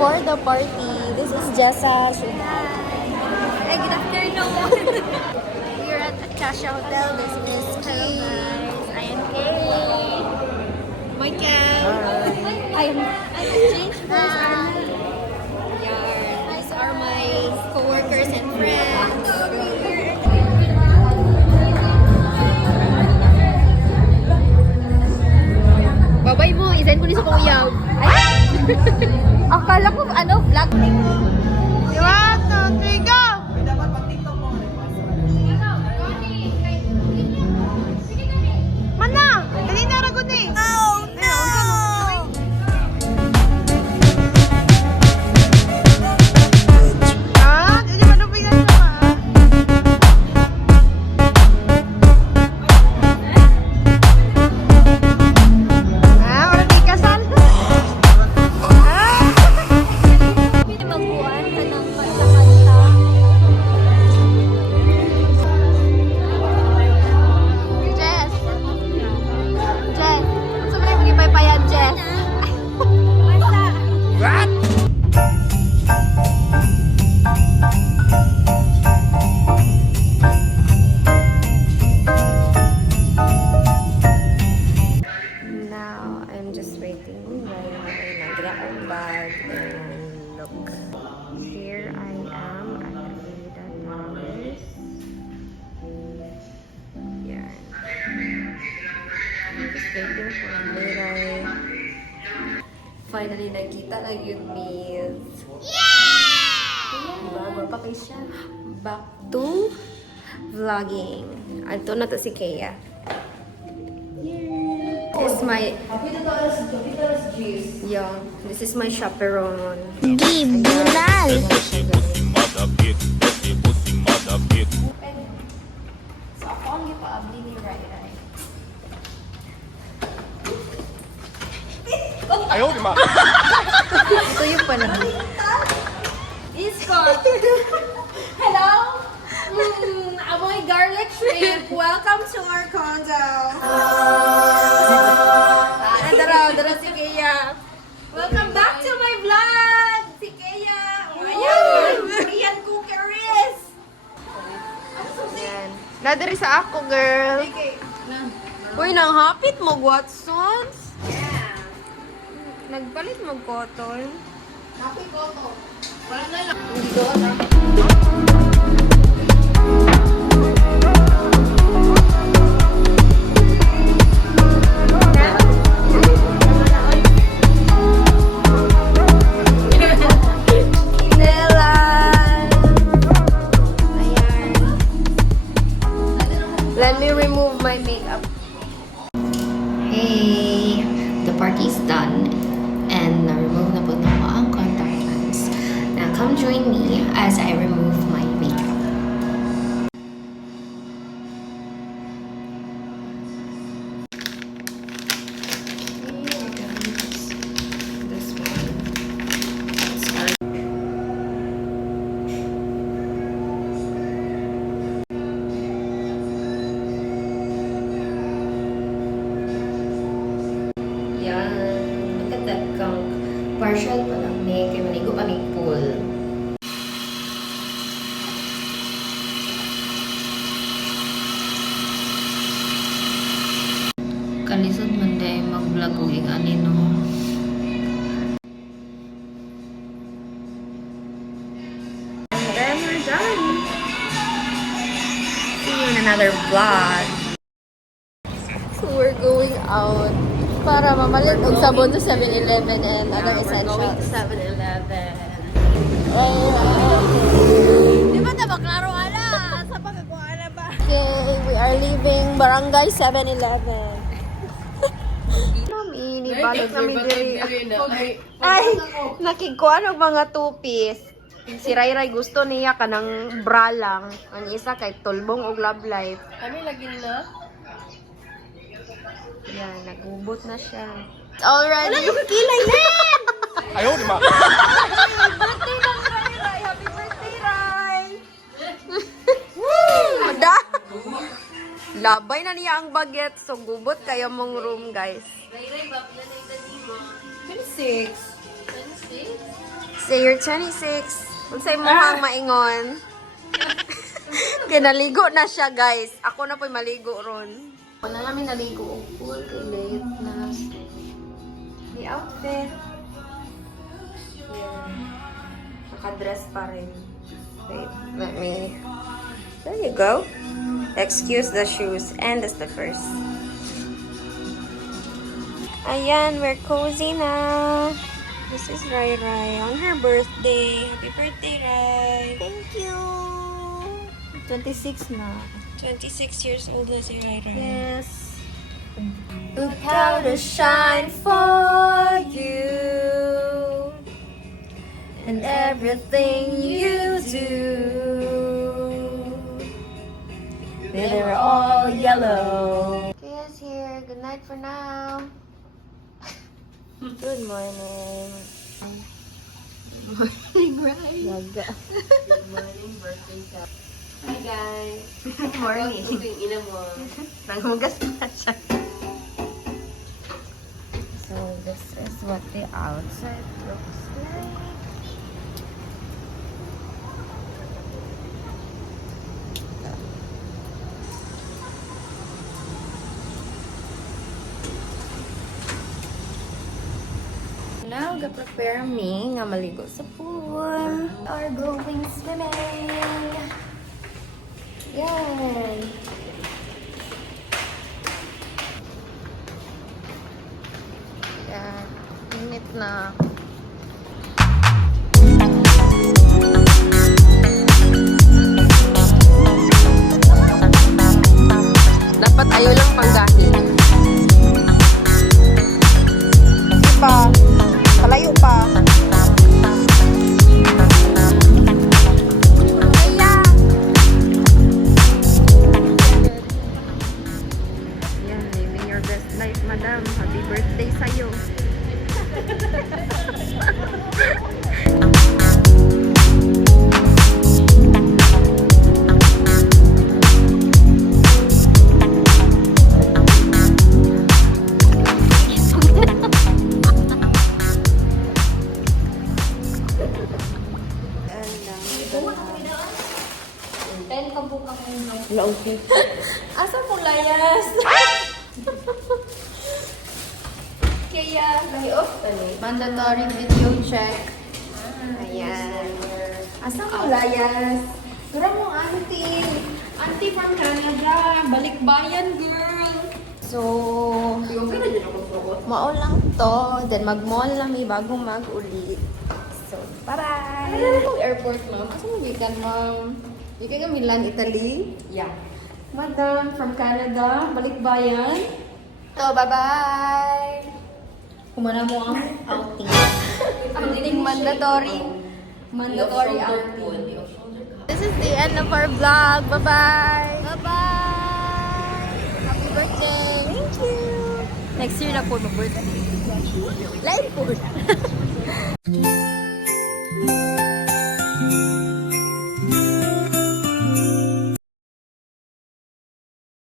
for the party. This is Jessa. Hey, good afternoon. We're at Acacia Hotel. This is Chi. I am Kay. Michael. I'm Change Fan. These are my co-workers and friends. Babay mo, isend ko ni sa kuya. Akala ko vlog. One, two, three, go! Mana? Dali na ragon eh. Oh no! Ah, hindi ba napigan ka ba? Wala di kasal. Magbuwan ka ng kanta-kanta. Jess! Jess! Sabi mo ipay-payan, Jess. Basta. What? Now, I'm just waiting while nagra akong bag and look. Here I am at Avida Towers. Yan. I'm just waiting for Miray. Finally, nakita na yung meals. Bago pa kayo siya. Back to vlogging. Ito na to si Kea. This is my... Yeah, this is my chaperone. Gibulal. So ako ang gipaabli ni Rai Rai. Ito yung panahon. Iskot. Hello? Amoy garlic shrimp. Welcome to our condo. Dara si Kea. Welcome back to my vlog. Si Kea. Ayan. Korean cookeries. Yan. Nadari sa ako, girl. Uy, nang hapit mo, Watsons. Yeah. Nagpalit mo cotton. Happy koto. Wala na lang. Let me remove my makeup. Hey, the party is done and na-remove na po na ko ang contact lens. Now come join me as I remove my makeup. This one. Start. Yan. Look at that gunk. Partial pa lang ni. Kaya manigo pa may pool. Kalisod man day mag-vlog o ani no. And then we're done. See you in another vlog. So we're going out para mamalit og sabon sa 7-Eleven and other essentials. We're going to 7-Eleven. Di ba na maklaro ala? Sa pagkakuha ba? Okay, we are leaving Barangay 7-Eleven. Mami, balik kami diri. Ay, nakikuha ng mga two-piece. Si Ray gusto niya kanang bra lang. Ang isa kay tulbong og love life. Kami lagi na. Yan, nagubot na siya. Already. Wala yung kilay na! Ayaw, di ba? Birthday ng Ray Ray! Happy birthday, Ray! Ada! Labay na niya ang baget. So, gubot kayo mong room, guys. Ray, ba? Pila na yung dali mo? 26. 26? Say you're 26. Unsay mo hang maingon? Kinaligo na siya, guys. Ako na po'y maligo ron. Wala namin naligo. Full late na. The outfit. Yeah. Naka-dress pa rin. Wait, let me... There you go. Excuse the shoes and the slippers. Ayan, we're cozy na. This is Rai Rai on her birthday. Happy birthday, Rai. Thank you. 26 na. 26 years old na si Rai Rai. Yes. Look how to shine for you. And everything you do. They're all yellow. Kia's here. Good night for now. Good morning. Good morning, Ryan. Yaga. Good morning, birthday ka. Hi, guys. Good morning. Ito yung ina mo. Nanghugas na siya. So, this is what the outside looks like. Now, ga-prepare me nga maligo sa pool. Are going swimming. Yay! Yan. Init na. Dapat ayaw lang panggahin. Pa. Palayo pa. Kaya. Yan, living your best life, madam. Happy birthday sa'yo. Okay. Asa mo layas? Kaya, lahi-off tani. Mandatory video check. Ayan. Asa mo layas? Tura mo, auntie. Auntie from Canada. Balikbayan, girl. So, mao lang to. Then mag-mall lang may bagong mag-uli. So, bye! Ano itong airport, ma'am? Asa mo gikan, ma'am? Ikaw nga Milan, Italy. Yeah. Madam from Canada, Balikbayan. So, bye-bye! Kumana mo ang outing. Outing mandatory. Mandatory outing. This is the end of our vlog. Bye-bye! Bye-bye! Happy birthday! Thank you! Next year na po, mag-birthday. Live food!